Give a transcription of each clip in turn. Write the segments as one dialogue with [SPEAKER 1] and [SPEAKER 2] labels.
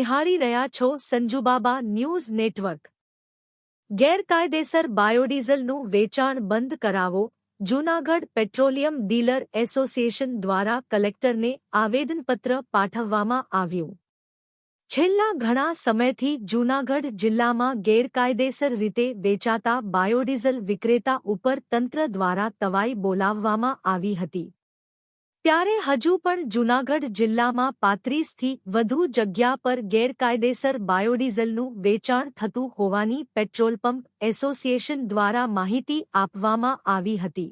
[SPEAKER 1] નિહાળી રહ્યા છો સંજુબાબા ન્યૂઝ નેટવર્ક. ગેરકાયદેસર બાયોડીઝલનું વેચાણ બંધ કરાવો, જૂનાગઢ પેટ્રોલિયમ ડીલર એસોસિએશન દ્વારા કલેક્ટરને આવેદનપત્ર પાઠવવામાં આવ્યું. છેલ્લા ઘણા સમયથી જૂનાગઢ જિલ્લામાં ગેરકાયદેસર રીતે વેચાતા બાયોડીઝલ વિક્રેતા ઉપર તંત્ર દ્વારા તવાઈ બોલાવવામાં આવી હતી. ત્યારે હજુ પણ જૂનાગઢ જિલ્લામાં પાંત્રીસથી વધુ જગ્યા પર ગેરકાયદેસર બાયોડીઝલનું વેચાણ થતું હોવાની પેટ્રોલ પંપ એસોસિએશન દ્વારા માહિતી આપવામાં આવી હતી.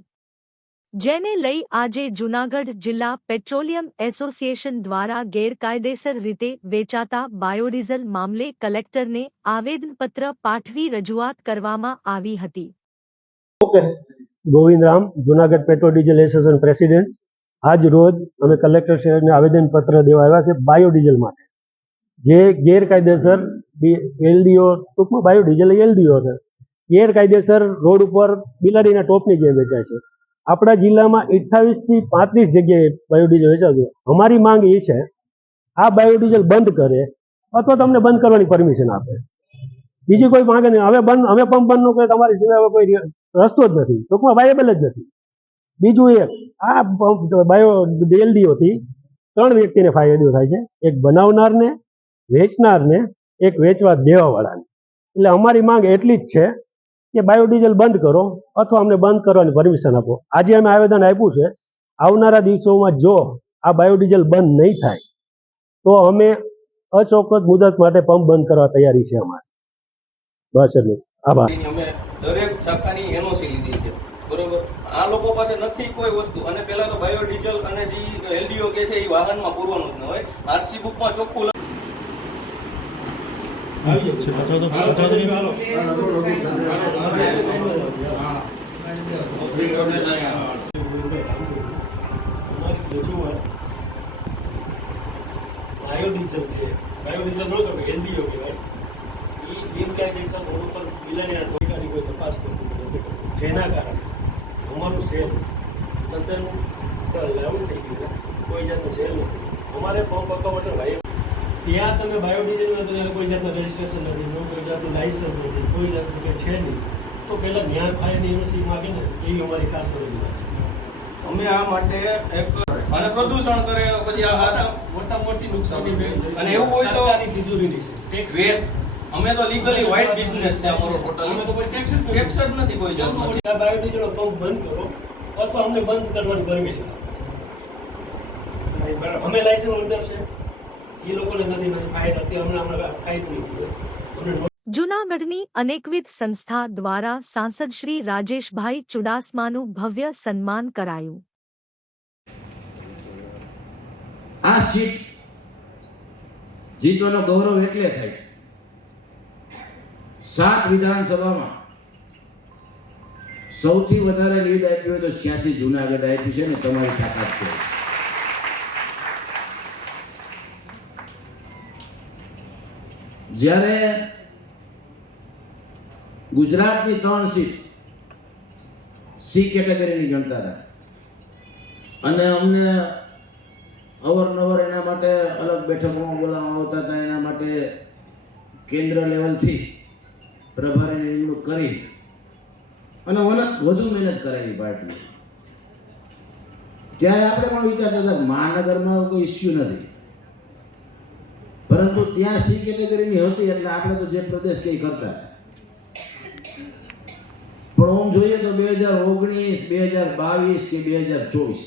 [SPEAKER 1] જેને લઈ આજે જૂનાગઢ જિલ્લા પેટ્રોલિયમ એસોસિએશન દ્વારા ગેરકાયદેસર રીતે વેચાતા બાયોડીઝલ મામલે કલેક્ટરને આવેદનપત્ર પાઠવી રજૂઆત કરવામાં આવી હતી.
[SPEAKER 2] Govind Ram Junagadh petrol diesel association president. આજ રોજ અમે કલેક્ટર સાહેબને આવેદનપત્ર દેવા આવ્યા છે બાયોડીઝલ માટે. જે ગેરકાયદેસર એલડીઓ, ટૂંકમાં બાયોડીઝલ એલડીઓ છે. ગેરકાયદેસર રોડ ઉપર બિલાડીના ટોપની જેમ વેચાય છે. આપણા જિલ્લામાં અઠ્ઠાવીસથી પાંત્રીસ જગ્યાએ બાયોડીઝલ વેચાતું અમારી માંગ એ છે, આ બાયોડીઝલ બંધ કરે અથવા તમને બંધ કરવાની પરમિશન આપે. બીજી કોઈ માંગ નહીં. હવે બંધ, અમે પંપ બંધ ન કરે તમારી સિવાય કોઈ રસ્તો જ નથી. ટૂંકમાં વાયેબલ જ નથી. બીજું એક આ બાયો ડીએલડીઓથી ત્રણ વ્યક્તિને ફાયદો થાય છે. એક બનાવનારને, વેચનારને, એક વેચવા દેવાવાળાને. એટલે અમારી માંગ એટલી જ છે કે બાયોડીઝલ બંધ કરો અથવા અમને બંધ કરવાની પરમિશન આપો. આજે અમે આવેદન આપ્યું છે, આવનારા દિવસોમાં જો આ બાયોડીઝલ બંધ નહીં થાય, તો અમે અચોક્કસ મુદત માટે પંપ બંધ કરવા તૈયારી છે અમારી. બસ એટલે આભાર.
[SPEAKER 3] અમે દરેક શાખાની એનઓસી પાસે કોઈ વસ્તુ. અને પેલા તો બાયોડીઝલ અને જે એલડીઓ કે છે એ વાહનમાં પૂરવાનું જ ન હોય. આરસી બુકમાં ચોખ્ખું લખ-
[SPEAKER 2] બાયોડીઝલ છે. બાયોડીઝલ નો કહેવાય એલડીઓ કહેવાય. એ ગેરકાયદેસર રોડ ઉપર ઢોકાની કોઈ તપાસ કરતું જેના કારણે અમારું સેલ તદ્દન લાઉડ થઈ ગયું છે કોઈ જાતનું સેલ નથી અમારે પંપ અકાઉન્ટ ભાઈ ત્યાં તમે બાયોડીઝલમાં તો ત્યાં કોઈ જાતનું રજિસ્ટ્રેશન નથી કોઈ જાતનું લાઇસન્સ નથી કોઈ જાતનું કંઈ છે નહીં. તો પહેલાં જ્ઞાન થાય ને સી માગે ને એવી અમારી ખાસ રજૂઆત છે.
[SPEAKER 3] અમે આ માટે એક અને પ્રદૂષણ કરે પછી આ મોટા મોટી નુકસાની અને એવું હોય તો
[SPEAKER 2] આની તિજોરીની છે. ટેક્સ
[SPEAKER 3] અમે તો લીગલી વ્હાઇટ બિઝનેસ છે અમારો ટોટલ
[SPEAKER 2] અમે તો કોઈ ટેક્સ નથી.
[SPEAKER 3] ટેક્સ જ નથી કોઈ જાતનો.
[SPEAKER 2] આ બાયોડીઝલનો પંપ બંધ કરો અથવા અમને બંધ કરવાની પરમિશન અમે લાઇસન્સ હોલ્ડર છે. એ લોકોને નથી નથી ફાઇલ અત્યારે હમણાં હમણાં ફાઇલ નહીં.
[SPEAKER 1] જૂનાગઢની અનેકવિધ સંસ્થા દ્વારા સાંસદ શ્રી રાજેશભાઈ ચુડાસમાનું ભવ્ય સન્માન કરાયું.
[SPEAKER 4] આ સીટ જીતવાનો ગૌરવ એટલે થાય છે. સાત વિધાનસભામાં સૌથી વધારે લીડ આપ્યું હોય તો છ્યાસી જુનાગઢ આપ્યું છે ને તમારી તાકાત છે. જ્યારે ગુજરાતની ત્રણ સીટ સી કેટેગરીની ગણતા હતા અને અમને અવારનવાર એના માટે અલગ બેઠકોમાં બોલાવવામાં આવતા હતા, એના માટે કેન્દ્ર લેવલથી પ્રભારીની નિમણૂક કરી અને વધુ મહેનત કરાવી પાર્ટી ત્યારે આપણે પણ વિચારતા હતા મહાનગરમાં કોઈ ઇસ્યુ નથી. પરંતુ ત્યાં સી કેટેગરીની હતી એટલે આપણે તો જે પ્રદેશ કંઈ કરતા પણ આમ જોઈએ તો બે હજાર ઓગણીસ બે હજાર બાવીસ કે બે હજાર ચોવીસ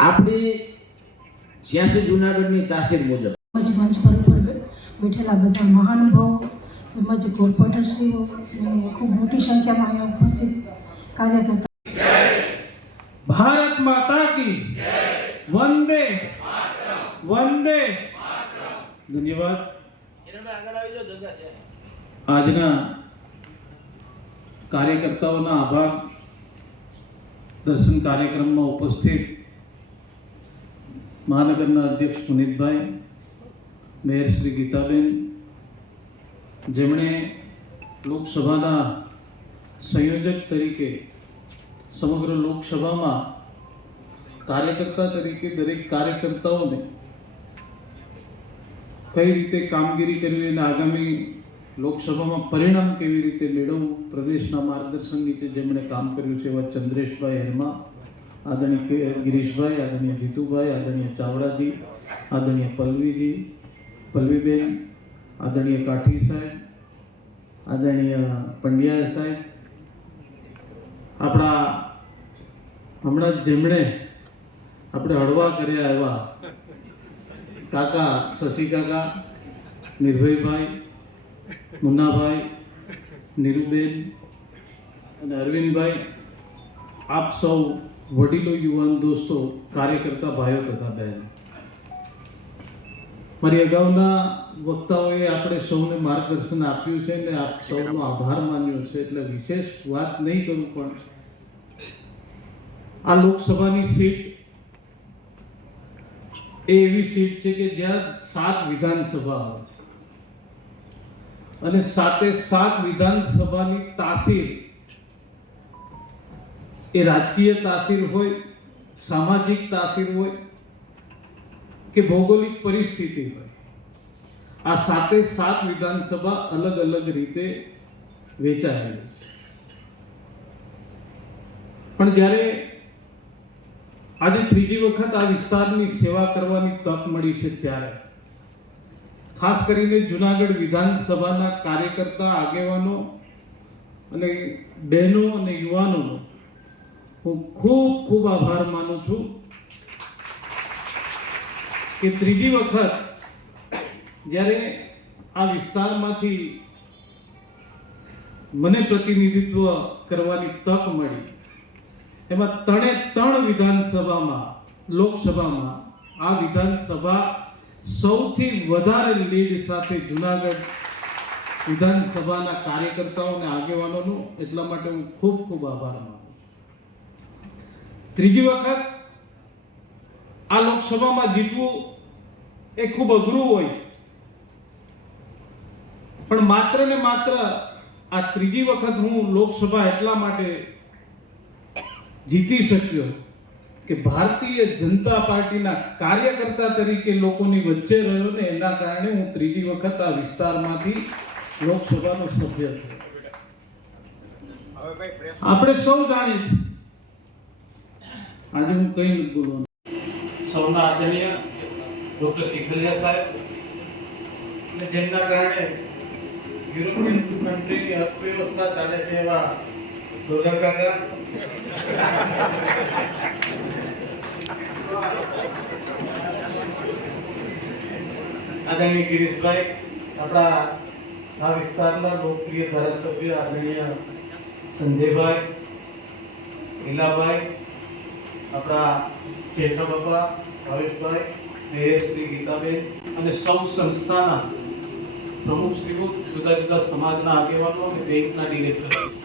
[SPEAKER 4] આપણી છ્યાસી જુનાગઢની તાસીર મુજબ
[SPEAKER 5] મંચ પર બેઠેલા બધા મહાનુભાવો તેમજ કોર્પોરેટરશ્રીઓ ખૂબ મોટી સંખ્યામાં અહીંયા ઉપસ્થિત કાર્યકર્તા
[SPEAKER 6] ભારત માતા કી વંદે वंदे ધન્યવાદ. આજના કાર્યકર્તાઓના આભાર. દર્શન કાર્યક્રમમાં ઉપસ્થિત મહાનગરના અધ્યક્ષ પુનિતભાઈ મેયર શ્રી ગીતાબેન. જેમણે લોકસભાના સંયોજક તરીકે સમગ્ર લોકસભામાં કાર્યકર્તા તરીકે દરેક કાર્યકર્તાઓને કઈ રીતે કામગીરી કરવી અને આગામી લોકસભામાં પરિણામ કેવી રીતે મેળવવું, પ્રદેશના માર્ગદર્શન નીચે જેમણે કામ કર્યું છે એવા ચંદ્રેશભાઈ હેરમા, આદરણીય ગિરીશભાઈ, આદરણીય જીતુભાઈ, આદરણીય ચાવડાજી, આદરણીય પલ્લવીજી પલ્લવીબેન આદરણીય કાઠી સાહેબ, આદરણીય પંડ્યા સાહેબ, આપણા હમણાં જેમણે આપણે હળવા કર્યા એવા કાકા, શશી કાકા, નિર્ભયભાઈ, મુન્નાભાઈ, નીરુબેન અને અરવિંદભાઈ, આપ સૌ વડીલો, યુવાન, દોસ્તો, કાર્યકર્તા, ભાઈઓ તથા બહેન. મારી અગાઉના વક્તાઓએ આપણે સૌને માર્ગદર્શન આપ્યું છે ને આપ સૌનો આભાર માન્યો છે, એટલે વિશેષ વાત નહીં કરું પણ આ લોકસભાની સીટ એ એવી સીટ છે કે જ્યાં સાત વિધાનસભા આવે છે. અને સાતે સાત વિધાનસભાની તાસીર. એ રાજકીય તાસીર હોય, સામાજિક તાસીર હોય કે ભૌગોલિક પરિસ્થિતિ હોય. આ સાતે સાત વિધાનસભા અલગ અલગ રીતે વેચાયેલી. પણ જ્યારે આજે ત્રીજી વખત આ વિસ્તારની સેવા કરવાની તક મળી છે ત્યારે. ખાસ કરીને જુનાગઢ વિધાનસભાના કાર્યકર્તા, આગેવાનો અને બહેનો અને યુવાનોનો હું ખૂબ ખૂબ આભાર માનું છું કે ત્રીજી વખત જ્યારે આ વિસ્તારમાંથી મને પ્રતિનિધિત્વ કરવાની તક મળી. એમાં ત્રણે ત્રણ વિધાનસભામાં, લોકસભામાં આ વિધાનસભા સૌથી વધારે લીડ સાથે જુનાગઢ વિધાનસભાના કાર્યકર્તાઓ અને આગેવાનોનો, એટલા માટે હું ખૂબ ખૂબ આભાર માનું ત્રીજી વખત આ લોકસભામાં જીતવું એ ખૂબ અઘરું હોય પણ માત્ર ને માત્ર આ ત્રીજી વખત હું લોકસભા એટલા માટે જીતી શક્યો કે ભારતીય જનતા પાર્ટીના કાર્યકર્તા તરીકે લોકોની વચ્ચે રહ્યો ને એના કારણે હું ત્રીજી વખત આ વિસ્તારમાંથી લોકસભાનો સભ્ય થયો આપણે સૌ જાણીએ છીએ. આજે હું કઈ નથી બોલવાનું. સૌના આદરણીય ડોક્ટર ચીખલિયા સાહેબ જેમના કારણે યુરોપિયન કન્ટ્રીની અર્થવ્યવસ્થા ચાલે છે એવા દુર્ગા કાકા આદરણીય ગિરીશભાઈ, આપણા આ વિસ્તારના લોકપ્રિય ધારાસભ્ય આદરણીય સંજયભાઈ, લીલાભાઈ, આપણા ચેઠા બાપા, ભાવેશભાઈ, મેયર શ્રી ગીતાબેન અને સૌ સંસ્થાના પ્રમુખ શ્રીઓ જુદા જુદા સમાજના આગેવાનો અને બેંકના ડિરેક્ટર.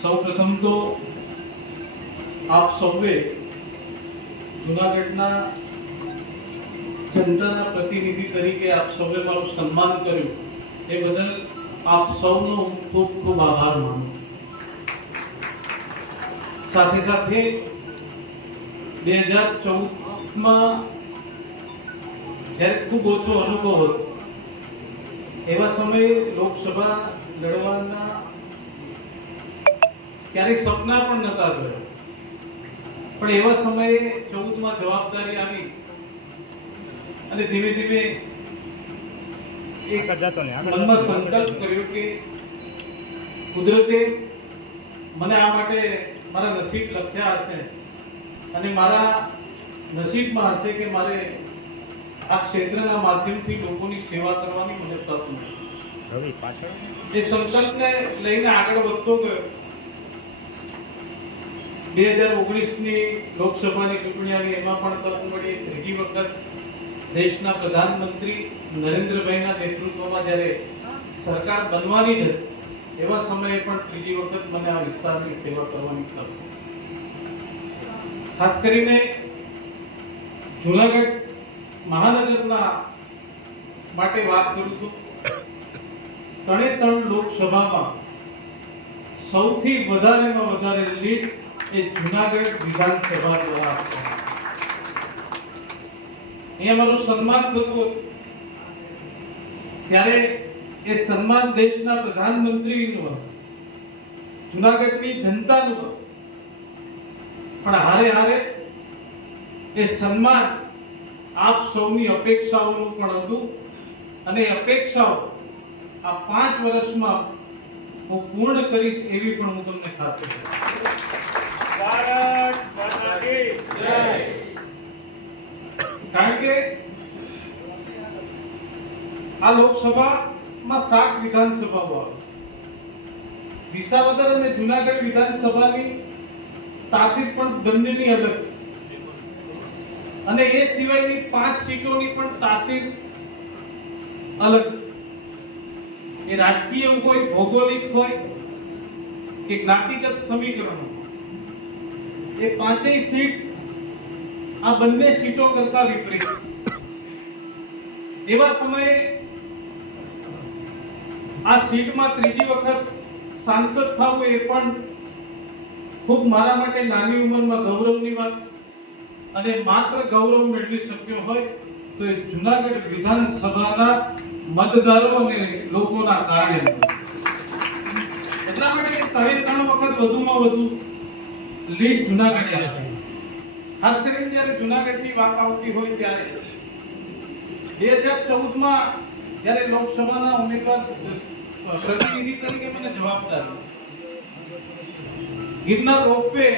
[SPEAKER 6] સૌ પ્રથમ તો આપ સૌએ જુનાગઢના જનતાના પ્રતિનિધિ તરીકે આપ સૌએ મારું સન્માન કર્યું. એ બદલ આપ સૌનો ખૂબ ખૂબ આભાર માનું સાથે સાથે બે હજાર ચૌદમાં જ્યારે ખૂબ ઓછો અનુભવ હતો, એવા સમયે લોકસભા લડવાના ક્યારેય સપના પણ નતા જોયા. પણ એવા સમયે ચૌદમાં જવાબદારી આવી અને ધીમે ધીમે મનમાં સંકલ્પ કર્યો કે કુદરતે મને આ માટે મારા નસીબ લખ્યા હશે અને મારા નસીબમાં હશે કે મારે આ ક્ષેત્રના માધ્યમથી લોકોની સેવા કરવાની મને તક મળી. એ સંકલ્પને લઈને આગળ વધતો ગયો. બે હજાર ઓગણીસની લોકસભાની ચૂંટણી આવી, એમાં પણ તક મળી. ત્રીજી વખત દેશના પ્રધાનમંત્રી નરેન્દ્રભાઈના નેતૃત્વમાં જ્યારે સરકાર બનવાની જ એવા સમયે પણ ત્રીજી વખત મને આ વિસ્તારની સેવા કરવાની તક ખાસ કરીને જુનાગઢ મહાનગરના માટે વાત કરું તો ત્રણે ત્રણ લોકસભામાં સૌથી વધારેમાં વધારે લીડ એ જુનાગઢ વિધાનસભા દ્વારા આપવામાં આવી. અહીંયા મારું સન્માન ત્યારે એ સન્માન દેશના પ્રધાનમંત્રીનું. જુનાગઢની જનતાનું. પણ હારે હારે એ સન્માન આપ સૌની અપેક્ષાઓનું પણ હતું અને એ અપેક્ષાઓ આ પાંચ વર્ષમાં હું પૂર્ણ કરીશ એવી પણ હું તમને ખાતરી. આ લોકસભામાં સાત વિધાનસભાઓ આવે. વિસાવદર અને જુનાગઢ વિધાનસભાની તાસીર પણ બંનેની અલગ છે. અને એ સિવાયની પાંચ સીટોની પણ તાસીર અલગ છે. એ રાજકીય હોય, ભૌગોલિક હોય કે જ્ઞાતિગત સમીકરણો. એ પાંચેય સીટ આ બંને સીટો કરતા વિપરીત એવા સમયે આ સીટમાં ત્રીજી વખત સાંસદ થવું એ પણ ખૂબ મારા માટે નાની ઉંમરમાં ગૌરવની વાત. અને માત્ર ગૌરવ મેળવી શક્યો હોય તો એ જુનાગઢ વિધાનસભાના મતદારો અને લોકોના કારણે એટલા માટે ત્રણ વખત વધુમાં વધુ લીડ જુનાગઢ આવે છે. ખાસ કરીને જ્યારે જુનાગઢની વાત આવતી હોય ત્યારે બે હજાર ચૌદમાં જ્યારે લોકસભાના ઉમેદવાર પ્રતિનિધિ તરીકે મને જવાબદાર ગિરનાર રોપવે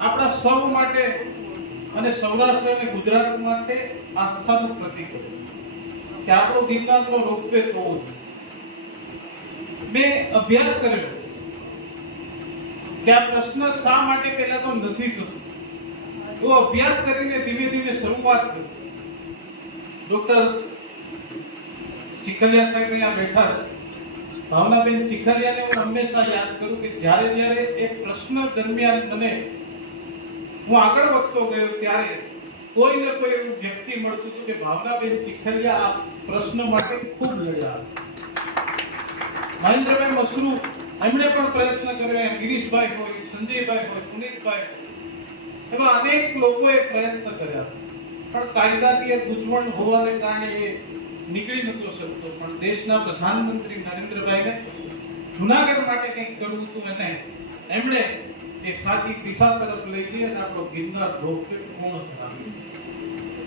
[SPEAKER 6] આપણા સૌ માટે અને સૌરાષ્ટ્ર અને ગુજરાત માટે આસ્થાનું પ્રતીક કે આપણો ગિરનારનો રોપવે થવો જોઈએ મેં અભ્યાસ કરેલો. કે આ પ્રશ્ન શા માટે પહેલા તો નથી થતો? એવો અભ્યાસ કરીને ધીમે ધીમે શરૂઆત કરી. ડોક્ટર ચીખલિયા સાહેબ અહીંયા બેઠા છે. ભાવનાબેન ચીખલિયાને હું હંમેશા યાદ કરું કે જ્યારે જ્યારે એક પ્રશ્ન દરમિયાન મને હું આગળ વધતો ગયો ત્યારે કોઈ ને કોઈ એવું વ્યક્તિ મળતું હતું કે ભાવનાબેન ચીખલિયા આ પ્રશ્ન માટે ખૂબ લડ્યા મહેન્દ્રભાઈ મસરૂ એમણે પણ પ્રયત્ન કર્યો. ગિરીશભાઈ હોય, સંજયભાઈ હોય, પુનિતભાઈ હોય. એવા અનેક લોકોએ પ્રયત્ન કર્યા. પણ કાયદાકીય ગૂંચવણ હોવાને કારણે એ નીકળી નતો શકતો. પણ દેશના પ્રધાનમંત્રી નરેન્દ્રભાઈને જુનાગઢ માટે કંઈક કરવું હતું એને એમણે એ સાચી દિશા તરફ લઈ ગઈ અને આપણો ગિરનાર રોપવે પૂર્ણ કરાવ્યો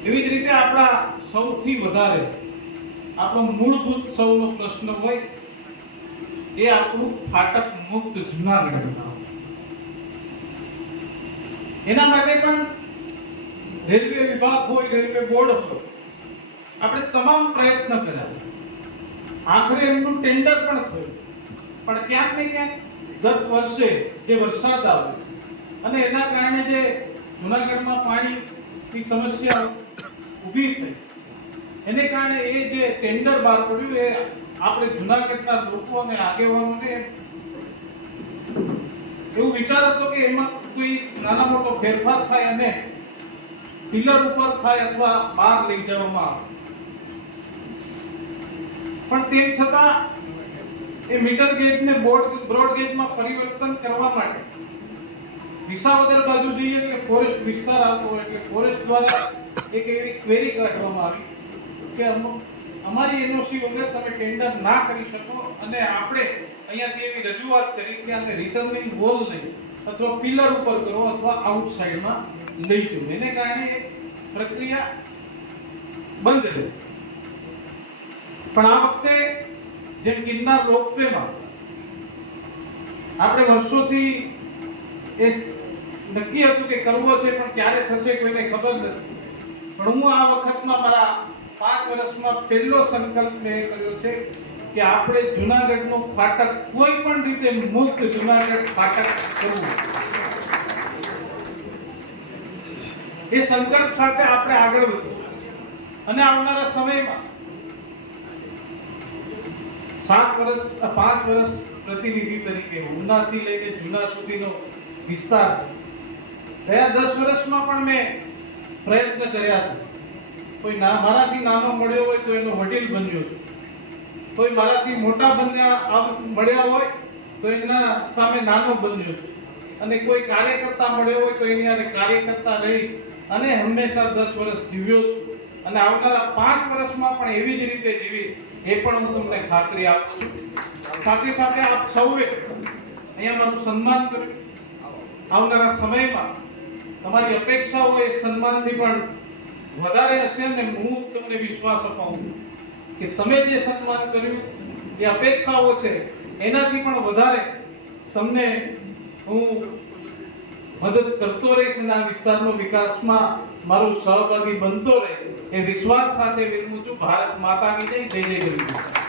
[SPEAKER 6] એવી જ રીતે આપણા સૌથી વધારે આપણો મૂળભૂત સૌનો પ્રશ્ન હોય એ આપણું ફાટક મુક્ત જુનાગઢ બનાવવું એના માટે પણ રેલવે વિભાગ હોય, રેલવે બોર્ડ હોય, આપણે તમામ પ્રયત્ન કર્યા. આખરે એમનું ટેન્ડર પણ થયું. પણ ક્યાંક ને ક્યાંક ગત વર્ષે જે વરસાદ આવ્યો અને એના કારણે જે જુનાગઢમાં પાણીની સમસ્યા ઊભી થઈ, એને કારણે એ જે ટેન્ડર બહાર પડ્યું, એ આપણે જુનાગઢના લોકો અને આગેવાનોને એવું વિચાર હતો કે એમાં કોઈ નાના મોટો ફેરફાર થાય અને પિલર ઉપર થાય અથવા બહાર લઈ જવામાં આવે. પણ તેમ છતાં એ મીટર ગેજને બોર્ડ બ્રોડ ગેજમાં પરિવર્તન કરવા માટે વિસાવદર બાજુ જોઈએ કે ફોરેસ્ટ વિસ્તાર આવતો હોય એટલે ફોરેસ્ટ દ્વારા એક એવી ક્વેરી કાઢવામાં આવી કે અમુક અમારી એનઓસી વગર તમે ટેન્ડર ના કરી શકો અને આપણે અહીંયાથી એવી રજૂઆત કરી કે આને રિટર્નિંગ વોલ નહીં, અથવા પિલર ઉપર કરો અથવા આઉટસાઇડમાં લઈ જવું એને કારણે પ્રક્રિયા બંધ રહે. પણ આ વખતે જેમ ગિરનાર રોપવેમાં આપણે વર્ષોથી એ નક્કી હતું કે કરવો છે, પણ ક્યારે થશે કોઈને ખબર નથી. પણ હું આ વખતમાં મારા પાંચ વર્ષમાં પહેલો સંકલ્પ મેં કર્યો છે કે આપણે જુનાગઢનો ફાટક કોઈ પણ રીતે મુક્ત જુનાગઢ ફાટક કરવું. એ સંકલ્પ સાથે આપણે આગળ વધવું. અને આવનારા સમયમાં સાત વર્ષ પાંચ વર્ષ પ્રતિનિધિ તરીકે ઉનાથી લઈને જુના સુધીનો વિસ્તાર. ગયા દસ વર્ષમાં પણ મેં પ્રયત્ન કર્યા હતા કોઈ ના મારાથી નાનો મળ્યો હોય તો એનો વડીલ બન્યો છું. કોઈ મારાથી મોટા બન્યા મળ્યા હોય તો એના સામે નાનો બન્યો છું. અને કોઈ કાર્યકર્તા મળ્યો હોય તો એની હારે કાર્યકર્તા રહી અને હંમેશા દસ વર્ષ જીવ્યો છું. અને આવનારા પાંચ વર્ષમાં પણ એવી જ રીતે જીવીશ. એ પણ હું તમને ખાતરી આપું છું. સાથે સાથે આપ સૌએ અહીંયા મારું સન્માન કર્યું. આવનારા સમયમાં તમારી અપેક્ષાઓ એ સન્માનથી પણ વધારે હશે અને હું તમને વિશ્વાસ અપાવું કે તમે જે સન્માન કર્યું એ અપેક્ષાઓ છે, એનાથી પણ વધારે તમને હું મદદ કરતો રહીશ અને આ વિસ્તારનો વિકાસમાં મારો સહભાગી બનતો રહે એ વિશ્વાસ સાથે વિરમું છું. ભારત માતાની જય જય જય